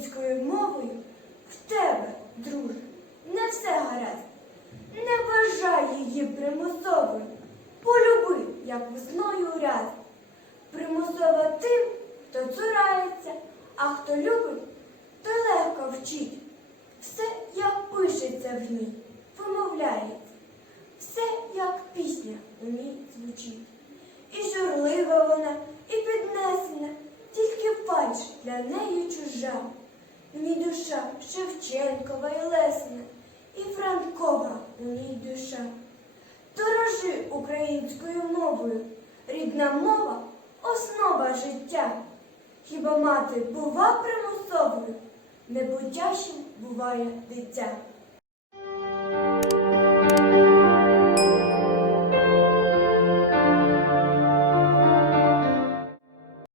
українською мовою, в тебе, друже, не все гаразд. Не вважай її примусовою. Полюби, як весною ряд. Примусова тим, хто цурається, а хто любить, то легко вчить. Все, як пишеться в ній, вимовляється, все, як пісня в ній звучить. І журлива вона, і піднесена, тільки пач для неї чужа. Ній душа Шевченкова і Лесна, і Франкова у ній душа. Дорожи українською мовою, рідна мова основа життя. Хіба мати бува примусовою, небутящим буває дитя.